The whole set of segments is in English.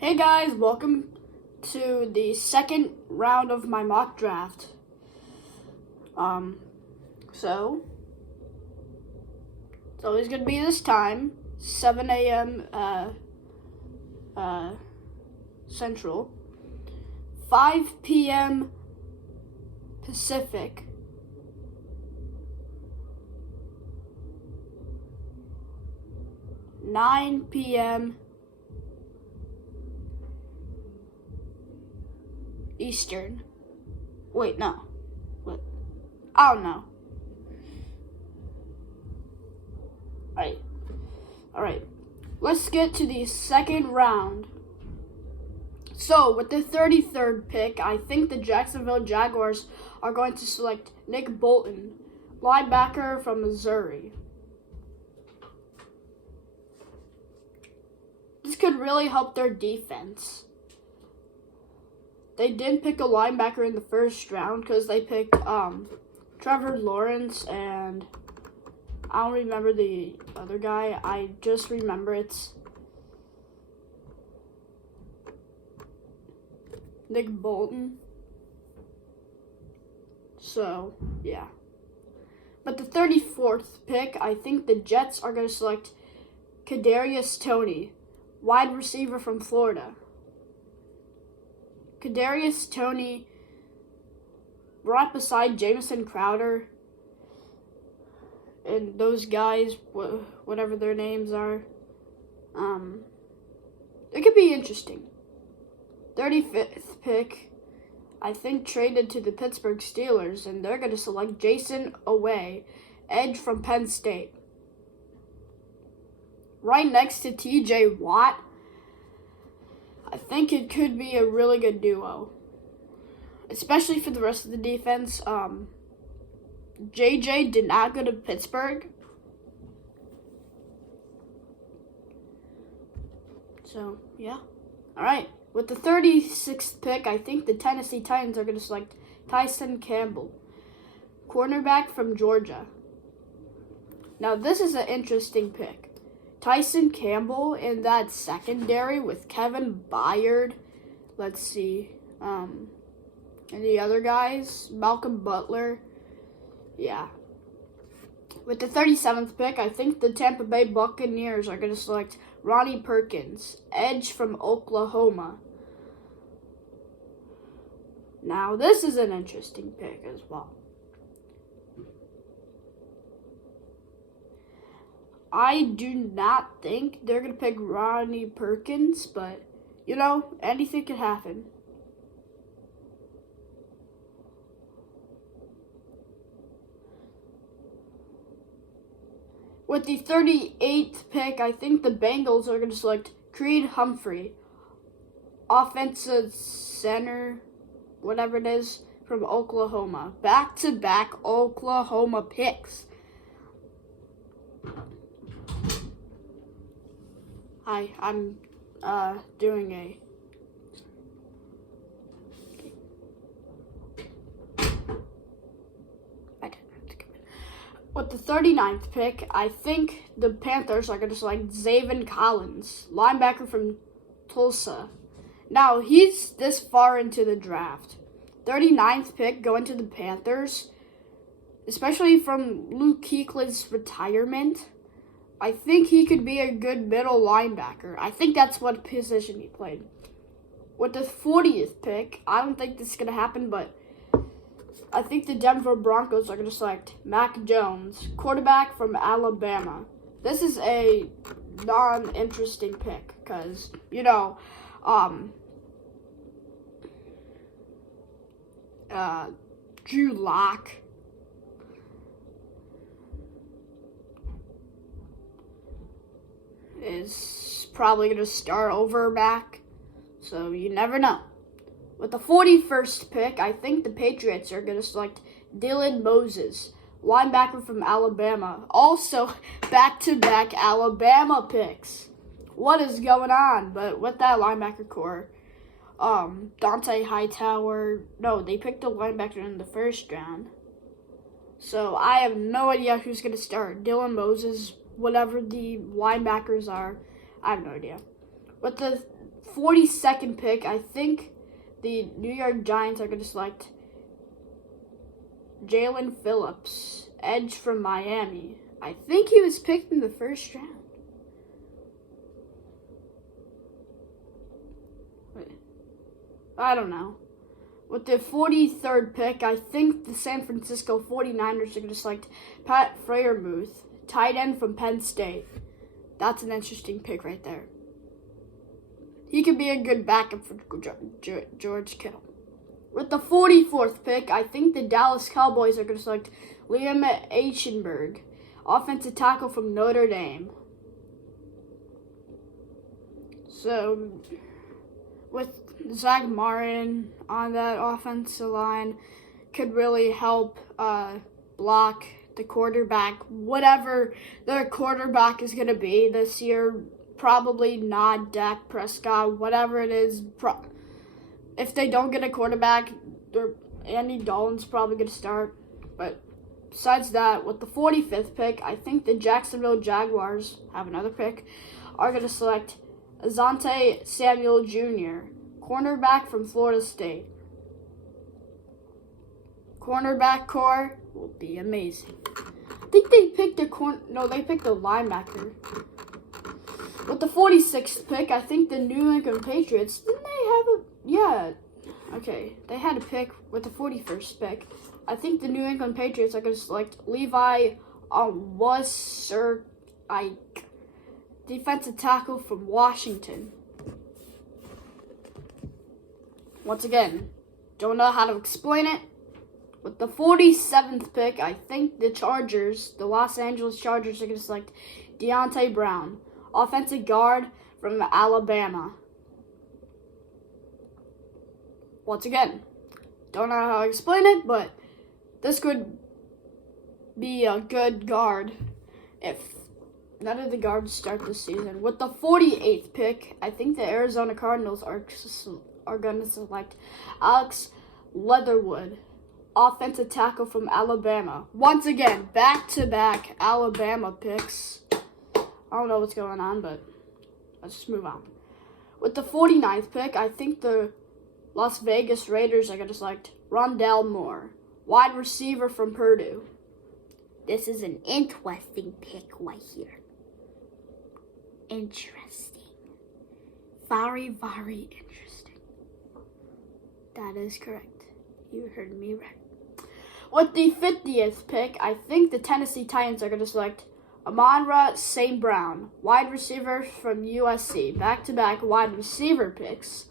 Hey guys, welcome to the second round of my mock draft. So it's always gonna be this time, 7 a.m. Central, 5 p.m. Pacific, 9 p.m. Eastern. Wait, no. What? I don't know. Alright. Let's get to the second round. So, with the 33rd pick, I think the Jacksonville Jaguars are going to select Nick Bolton, linebacker from Missouri. This could really help their defense. They did pick a linebacker in the first round because they picked Trevor Lawrence and I don't remember the other guy. I just remember it's Nick Bolton. So, yeah. But the 34th pick, I think the Jets are going to select Kadarius Toney, wide receiver from Florida. Kadarius Toney, right beside Jamison Crowder and those guys, whatever their names are. It could be interesting. 35th pick, I think traded to the Pittsburgh Steelers, and they're going to select Jayson Oweh, edge from Penn State. Right next to T.J. Watt, I think it could be a really good duo, especially for the rest of the defense. JJ did not go to Pittsburgh, so yeah. All right, with the 36th pick, I think the Tennessee Titans are going to select Tyson Campbell, cornerback from Georgia. Now this is an interesting pick. Tyson Campbell in that secondary with Kevin Byard. Let's see. And the other guys, Malcolm Butler. Yeah. With the 37th pick, I think the Tampa Bay Buccaneers are going to select Ronnie Perkins, edge from Oklahoma. Now, this is an interesting pick as well. I do not think they're going to pick Ronnie Perkins, but, anything could happen. With the 38th pick, I think the Bengals are going to select Creed Humphrey, offensive center, whatever it is, from Oklahoma. Back-to-back Oklahoma picks. Hi, I'm doing a... With the 39th pick, I think the Panthers are going to select Zaven Collins, linebacker from Tulsa. Now, he's this far into the draft. 39th pick going to the Panthers, especially from Luke Kuechly's retirement. I think he could be a good middle linebacker. I think that's what position he played. With the 40th pick, I don't think this is going to happen, but I think the Denver Broncos are going to select Mac Jones, quarterback from Alabama. This is a non-interesting pick because, Drew Lock is probably going to start over Mac, so you never know. With the 41st pick, I think the Patriots are going to select Dylan Moses, linebacker from Alabama. Also, back-to-back Alabama picks. What is going on? But with that linebacker core, Dante Hightower, no, they picked a linebacker in the first round. So I have no idea who's going to start. Dylan Moses, whatever the linebackers are, I have no idea. With the 42nd pick, I think the New York Giants are going to select Jalen Phillips, edge from Miami. I think he was picked in the first round. Wait, I don't know. With the 43rd pick, I think the San Francisco 49ers are going to select Pat Freiermuth, tight end from Penn State. That's an interesting pick right there. He could be a good backup for George Kittle. With the 44th pick, I think the Dallas Cowboys are going to select Liam Eichenberg, offensive tackle from Notre Dame. So, with Zach Martin on that offensive line, could really help block the quarterback, whatever their quarterback is going to be this year. Probably not Dak Prescott, whatever it is. If they don't get a quarterback, Andy Dalton's probably going to start. But besides that, with the 45th pick, I think the Jacksonville Jaguars have another pick, are going to select Asante Samuel Jr., cornerback from Florida State. Cornerback core will be amazing. I think they picked they picked a linebacker. With the 46th pick, I think the New England Patriots, didn't they have they had a pick with the 41st pick. I think the New England Patriots are going to select Levi Wasserike, defensive tackle from Washington. Once again, don't know how to explain it. With the 47th pick, I think the Los Angeles Chargers are going to select Deontay Brown, offensive guard from Alabama. Once again, don't know how to explain it, but this could be a good guard if none of the guards start this season. With the 48th pick, I think the Arizona Cardinals are going to select Alex Leatherwood, offensive tackle from Alabama. Once again, back-to-back Alabama picks. I don't know what's going on, but let's just move on. With the 49th pick, I think the Las Vegas Raiders are going to select Rondell Moore, wide receiver from Purdue. This is an interesting pick right here. Interesting. Very, very interesting. That is correct. You heard me right. With the 50th pick, I think the Tennessee Titans are going to select Amon-Ra St. Brown, wide receiver from USC. Back-to-back wide receiver picks.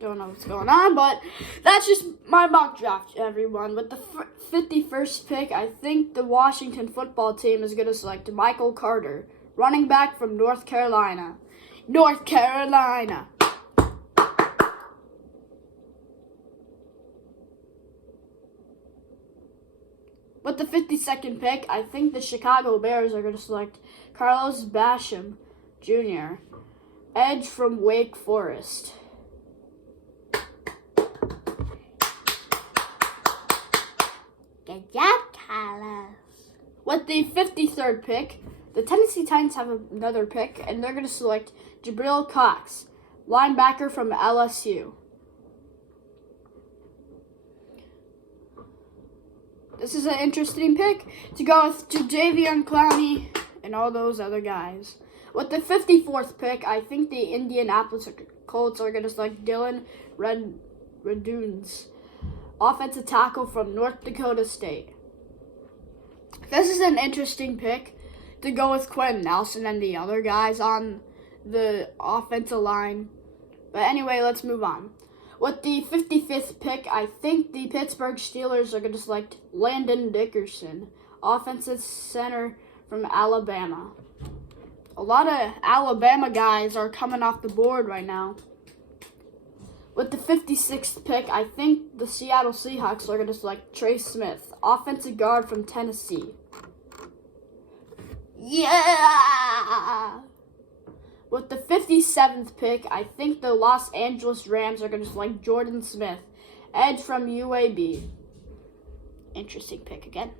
Don't know what's going on, but that's just my mock draft, everyone. With the 51st pick, I think the Washington football team is going to select Michael Carter, running back from North Carolina. North Carolina. With the 52nd pick, I think the Chicago Bears are going to select Carlos Basham Jr., edge from Wake Forest. Good job, Carlos. With the 53rd pick, the Tennessee Titans have another pick, and they're going to select Jabril Cox, linebacker from LSU. This is an interesting pick to go with Jadeveon Clowney and all those other guys. With the 54th pick, I think the Indianapolis Colts are going to select Dylan Raduns, offensive tackle from North Dakota State. This is an interesting pick to go with Quentin Nelson and the other guys on the offensive line. But anyway, let's move on. With the 55th pick, I think the Pittsburgh Steelers are going to select Landon Dickerson, offensive center from Alabama. A lot of Alabama guys are coming off the board right now. With the 56th pick, I think the Seattle Seahawks are going to select Trey Smith, offensive guard from Tennessee. Yeah! With the 57th pick, I think the Los Angeles Rams are going to select Jordan Smith, edge from UAB. Interesting pick again.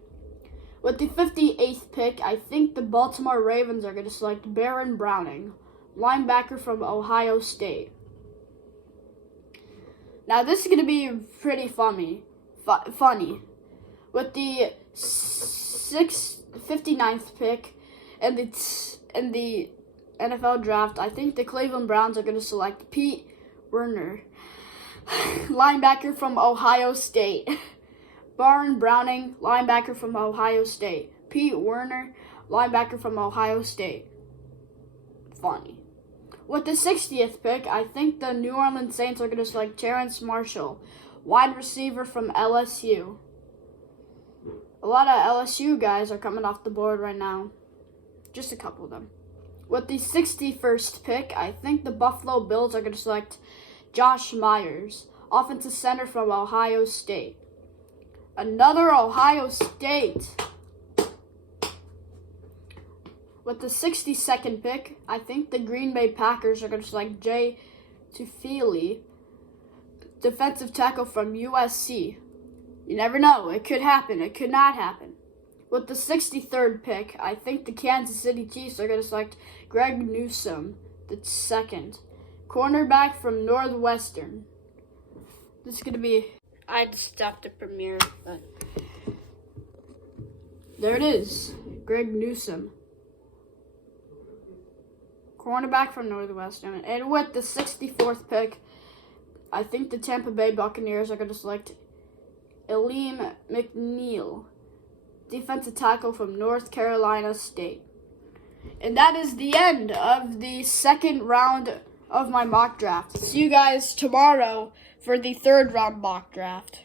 With the 58th pick, I think the Baltimore Ravens are going to select Baron Browning, linebacker from Ohio State. Now this is going to be pretty funny. With the 59th pick in the NFL draft, I think the Cleveland Browns are going to select Pete Werner, linebacker from Ohio State. Baron Browning, linebacker from Ohio State. Pete Werner, linebacker from Ohio State. Funny. With the 60th pick, I think the New Orleans Saints are going to select Terrence Marshall, wide receiver from LSU. A lot of LSU guys are coming off the board right now. Just a couple of them. With the 61st pick, I think the Buffalo Bills are going to select Josh Myers, offensive center from Ohio State. Another Ohio State. With the 62nd pick, I think the Green Bay Packers are going to select Jay Tufele, defensive tackle from USC. You never know. It could happen. It could not happen. With the 63rd pick, I think the Kansas City Chiefs are going to select Greg Newsome, the second, cornerback from Northwestern. This is going to be... I had to stop the premiere, but... There it is. Greg Newsome, cornerback from Northwestern. And with the 64th pick, I think the Tampa Bay Buccaneers are going to select Aleem McNeil, defensive tackle from North Carolina State. And that is the end of the second round of my mock draft. See you guys tomorrow for the third round mock draft.